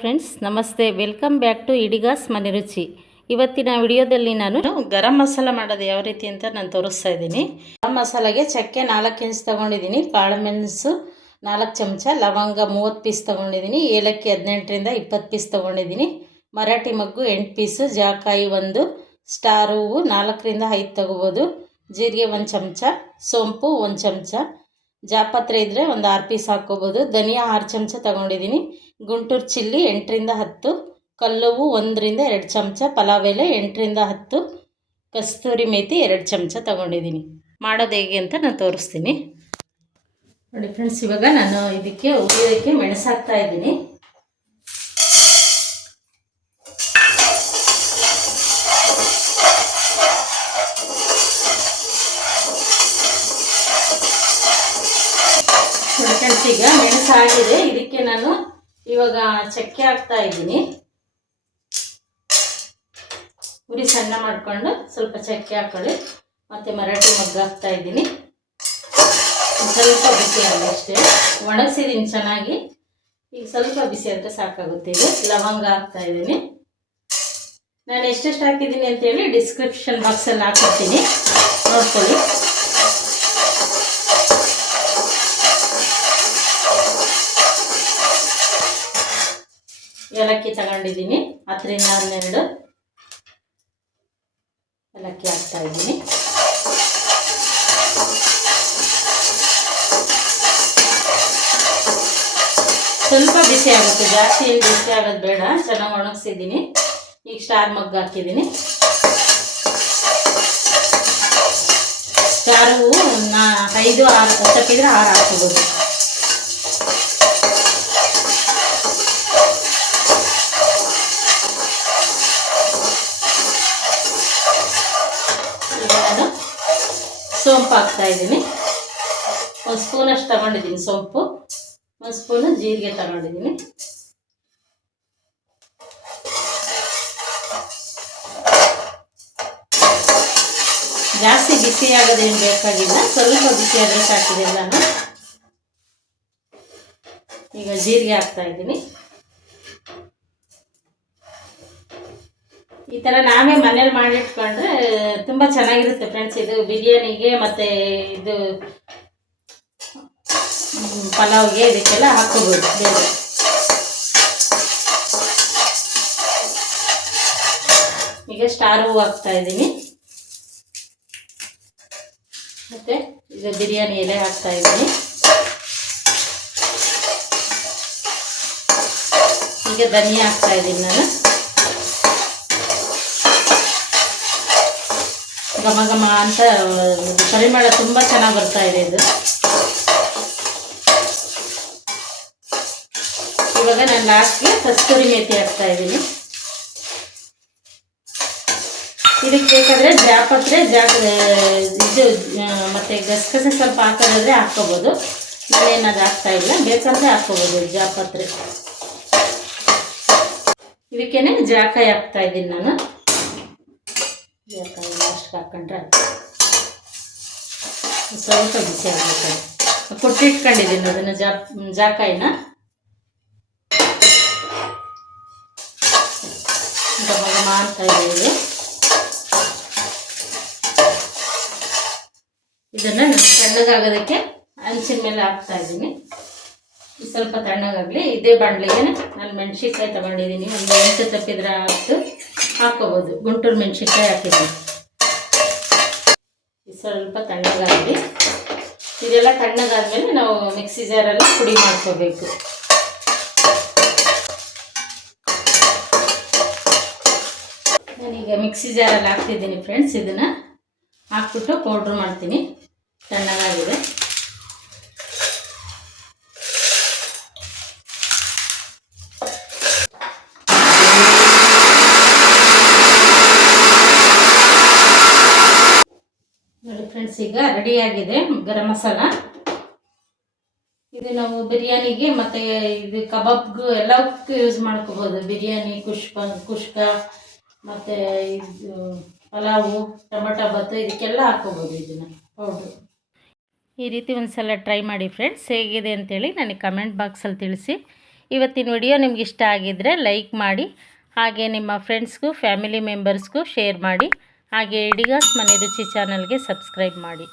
Friends, ನಮಸ್ತೆ. Welcome back to ಇಡಿಗಾಸ್ ಮನೆ ರುಚಿ. ಇವತ್ತಿನ ವಿಡಿಯೋದಲ್ಲಿ ನಾನು ಗರಂ ಮಸಾಲ ಮಾಡೋದು ಯಾವ ರೀತಿ ಅಂತ ನಾನು ತೋರಿಸ್ತಾ ಇದ್ದೀನಿ. ಗರಂ ಮಸಾಲೆಗೆ ಚಕ್ಕೆ 4 ಇಂಚ್ ತೊಗೊಂಡಿದ್ದೀನಿ, ಕಾಳುಮೆಣಸು 4 ಚಮಚ, ಲವಂಗ 30 ಪೀಸ್ ತೊಗೊಂಡಿದ್ದೀನಿ, ಏಲಕ್ಕಿ 18ರಿಂದ 20 ಪೀಸ್ ತೊಗೊಂಡಿದ್ದೀನಿ, ಮರಾಠಿ ಮಗ್ಗು 8 ಪೀಸು, ಜಾಕಾಯಿ 1, ಸ್ಟಾರ್ ಹೂವು 4ರಿಂದ 5 ತೊಗೋಬೋದು, ಜೀರಿಗೆ 1 ಚಮಚ, ಸೋಂಪು 1 ಚಮಚ, ಜಾಪತ್ರೆ ಇದ್ದರೆ ಒಂದು 6 ಪೀಸ್ ಹಾಕ್ಕೋಬೋದು, ಧನಿಯಾ 6 ಚಮಚ ತೊಗೊಂಡಿದ್ದೀನಿ, ಗುಂಟೂರು ಚಿಲ್ಲಿ 8ರಿಂದ 10, ಕಲ್ಲುವು 1ರಿಂದ 2 ಚಮಚ, ಪಲಾವ್ ಎಲೆ 8ರಿಂದ 10, ಕಸ್ತೂರಿ ಮೇಥಿ 2 ಚಮಚ ತೊಗೊಂಡಿದ್ದೀನಿ. ಮಾಡೋದು ಹೇಗೆ ಅಂತ ನಾನು ತೋರಿಸ್ತೀನಿ ನೋಡಿ ಫ್ರೆಂಡ್ಸ್. ಇವಾಗ ನಾನು ಇದಕ್ಕೆ ಉರಿಯೋದಕ್ಕೆ ಮೆಣಸು ಹಾಕ್ತಾ ಇದ್ದೀನಿ. ಫ್ರೆಂಡ್ಸ್, ಈಗ ಮೆಣಸು ಆಗಿದೆ. ಇದಕ್ಕೆ ನಾನು ಇವಾಗ ಚಕ್ಕೆ ಹಾಕ್ತಾ ಇದ್ದೀನಿ. ಉರಿ ಸಣ್ಣ ಮಾಡಿಕೊಂಡು ಸ್ವಲ್ಪ ಚಕ್ಕೆ ಹಾಕೊಳ್ಳಿ. ಮತ್ತು ಮರಾಠಿ ಮಗ್ಗು ಹಾಕ್ತಾ ಇದ್ದೀನಿ. ಸ್ವಲ್ಪ ಬಿಸಿ ಆಗಲಿ ಅಷ್ಟೇ, ಒಣಗಿಸಿದ್ದೀನಿ ಚೆನ್ನಾಗಿ. ಈಗ ಸ್ವಲ್ಪ ಬಿಸಿ ಆದರೆ ಸಾಕಾಗುತ್ತೆ. ಇದು ಲವಂಗ ಹಾಕ್ತಾ ಇದ್ದೀನಿ. ನಾನು ಎಷ್ಟೆಷ್ಟು ಹಾಕಿದ್ದೀನಿ ಅಂತೇಳಿ ಡಿಸ್ಕ್ರಿಪ್ಷನ್ ಬಾಕ್ಸಲ್ಲಿ ಹಾಕಿರ್ತೀನಿ, ನೋಡ್ಕೊಳ್ಳಿ. ಏಲಕ್ಕಿ ತಗೊಂಡಿದ್ದೀನಿ, 10ರಿಂದ 12 ಏಲಕ್ಕಿ ಹಾಕ್ತಾ ಇದ್ದೀನಿ. ಸ್ವಲ್ಪ ಬಿಸಿ ಆಗುತ್ತೆ, ಜಾಸ್ತಿ ಏನು ಬಿಸಿ ಆಗೋದು ಬೇಡ. ಚೆನ್ನಾಗಿ ಒಣಗಿಸಿದ್ದೀನಿ. ಈಗ ಸ್ಟಾರ್ ಮಗ್ಗು ಹಾಕಿದ್ದೀನಿ. ಸ್ಟಾರ್ ಹೂವು 5, 6 ತಪ್ಪಿದ್ರೆ 6 ಹಾಕ್ಕೋಬೋದು. ಸೋಂಪು ಹಾಕ್ತಾ ಇದ್ದೀನಿ. 1 ಸ್ಪೂನಷ್ಟು ತಗೊಂಡಿದ್ದೀನಿ ಸೋಂಪು, 1 ಸ್ಪೂನು ಜೀರಿಗೆ ತಗೊಂಡಿದ್ದೀನಿ. ಜಾಸ್ತಿ ಬಿಸಿ ಆಗೋದೇನು ಬೇಕಾಗಿಲ್ಲ, ಸ್ವಲ್ಪ ಬಿಸಿ ಆದರೆ ಸಾಕಿದೆ ನಾನು. ಈಗ ಜೀರಿಗೆ ಹಾಕ್ತಾ ಇದ್ದೀನಿ. ಈ ಥರ ನಾವೇ ಮನೇಲಿ ಮಾಡಿಟ್ಕೊಂಡ್ರೆ ತುಂಬ ಚೆನ್ನಾಗಿರುತ್ತೆ ಫ್ರೆಂಡ್ಸ್. ಇದು ಬಿರಿಯಾನಿಗೆ ಮತ್ತು ಇದು ಪಲಾವ್ಗೆ ಇದಕ್ಕೆಲ್ಲ ಹಾಕ್ಕೋಬೋದು ಬೇರೆ. ಈಗ ಸ್ಟಾರ್ ಹೂವು ಹಾಕ್ತಾ ಇದ್ದೀನಿ. ಮತ್ತು ಇದು ಬಿರಿಯಾನಿ ಎಲೆ ಹಾಕ್ತಾ ಇದ್ದೀನಿ. ಈಗ ಧನಿಯಾ ಹಾಕ್ತಾ ಇದ್ದೀನಿ ನಾನು. ಘಮ ಘಮ ಅಂತ ಪರಿಮಳ ತುಂಬ ಚೆನ್ನಾಗಿ ಬರ್ತಾ ಇದೆ ಇದು. ಇವಾಗ ನಾನು ಲಾಸ್ಟ್ಗೆ ಕಸ್ತೂರಿ ಮೇಥಿ ಹಾಕ್ತಾ ಇದ್ದೀನಿ. ಇದಕ್ಕೆ ಬೇಕಾದರೆ ಜಾಪತ್ರೆ ಇದು ಮತ್ತು ಗಸಗಸೆ ಸ್ವಲ್ಪ ಹಾಕೋದಾದ್ರೆ ಹಾಕ್ಕೋಬೋದು. ನಾನೇನದು ಹಾಕ್ತಾ ಇಲ್ಲ, ಬೇಕಂದ್ರೆ ಹಾಕ್ಕೋಬೋದು ಜಾಪತ್ರೆ. ಇದಕ್ಕೇನೆ ಜಾಕಾಯಿ ಹಾಕ್ತಾ ಇದ್ದೀನಿ ನಾನು. ಜಾಕಾಯಿ ಲಾಸ್ಟ್ಗೆ ಹಾಕ್ಕೊಂಡ್ರೆ ಸ್ವಲ್ಪ ಬಿಸಿ ಆಗಬೇಕು. ಕೊಟ್ಟಿಟ್ಕೊಂಡಿದ್ದೀನಿ ಅದನ್ನು ಜಾಕಾಯಿನ. ಘಮ ಅಂತ ಇದೆ ಇದು. ಇದನ್ನು ತಣ್ಣಗಾಗೋದಕ್ಕೆ ಹಂಚಿನ ಮೇಲೆ ಹಾಕ್ತಾ ಇದ್ದೀನಿ. ಸ್ವಲ್ಪ ತಣ್ಣಗಾಗಲಿ. ಇದೇ ಬಾಣಲಿಗೆ ನಾನು ಮೆಣಸಿನ್ಕಾಯಿ ತಗೊಂಡಿದ್ದೀನಿ. ಒಂದು 8 ತಪ್ಪಿದ್ರೆ 10 ಹಾಕ್ಕೋಬೋದು. ಗುಂಟೂರು ಮೆಣಸಿನ್ಕಾಯಿ ಹಾಕಿದ್ದೀನಿ. ಸ್ವಲ್ಪ ತಣ್ಣಗಾಗಲಿ. ಇದೆಲ್ಲ ತಣ್ಣಗಾದ್ಮೇಲೆ ನಾವು ಮಿಕ್ಸಿ ಜಾರಲ್ಲಿ ಪುಡಿ ಮಾಡ್ಕೋಬೇಕು. ನಾನೀಗ ಮಿಕ್ಸಿ ಜಾರಲ್ಲಿ ಹಾಕ್ತಿದ್ದೀನಿ ಫ್ರೆಂಡ್ಸ್. ಇದನ್ನು ಹಾಕ್ಬಿಟ್ಟು ಪೌಡ್ರ್ ಮಾಡ್ತೀನಿ. ತಣ್ಣಗಾಗಿದೆ. ನೋಡಿ ಫ್ರೆಂಡ್ಸ್, ಈಗ ರೆಡಿಯಾಗಿದೆ ಗರಂ ಮಸಾಲ. ಇದು ನಾವು ಬಿರಿಯಾನಿಗೆ ಮತ್ತು ಇದು ಕಬಾಬ್ಗೂ ಎಲ್ಲಕ್ಕೂ ಯೂಸ್ ಮಾಡ್ಕೋಬೋದು. ಬಿರಿಯಾನಿ, ಕುಷ್ಕ ಮತ್ತು ಇದು ಪಲಾವು, ಟೊಮಟೊ ಬಾತು ಇದಕ್ಕೆಲ್ಲ ಹಾಕ್ಕೋಬೋದು ಇದನ್ನು ಪೌಡ್ರು. ಈ ರೀತಿ ಒಂದು ಸಲ ಟ್ರೈ ಮಾಡಿ ಫ್ರೆಂಡ್ಸ್. ಹೇಗಿದೆ ಅಂತೇಳಿ ನನಗೆ ಕಮೆಂಟ್ ಬಾಕ್ಸಲ್ಲಿ ತಿಳಿಸಿ. ಇವತ್ತಿನ ವಿಡಿಯೋ ನಿಮ್ಗೆ ಇಷ್ಟ ಆಗಿದ್ದರೆ ಲೈಕ್ ಮಾಡಿ, ಹಾಗೆ ನಿಮ್ಮ ಫ್ರೆಂಡ್ಸ್ಗೂ ಫ್ಯಾಮಿಲಿ ಮೆಂಬರ್ಸ್ಗೂ ಶೇರ್ ಮಾಡಿ, ಹಾಗೆ ಇಡಿಗಾಸ್ ಮನೆ ರುಚಿ ಚಾನಲ್ಗೆ ಸಬ್ಸ್ಕ್ರೈಬ್ ಮಾಡಿ.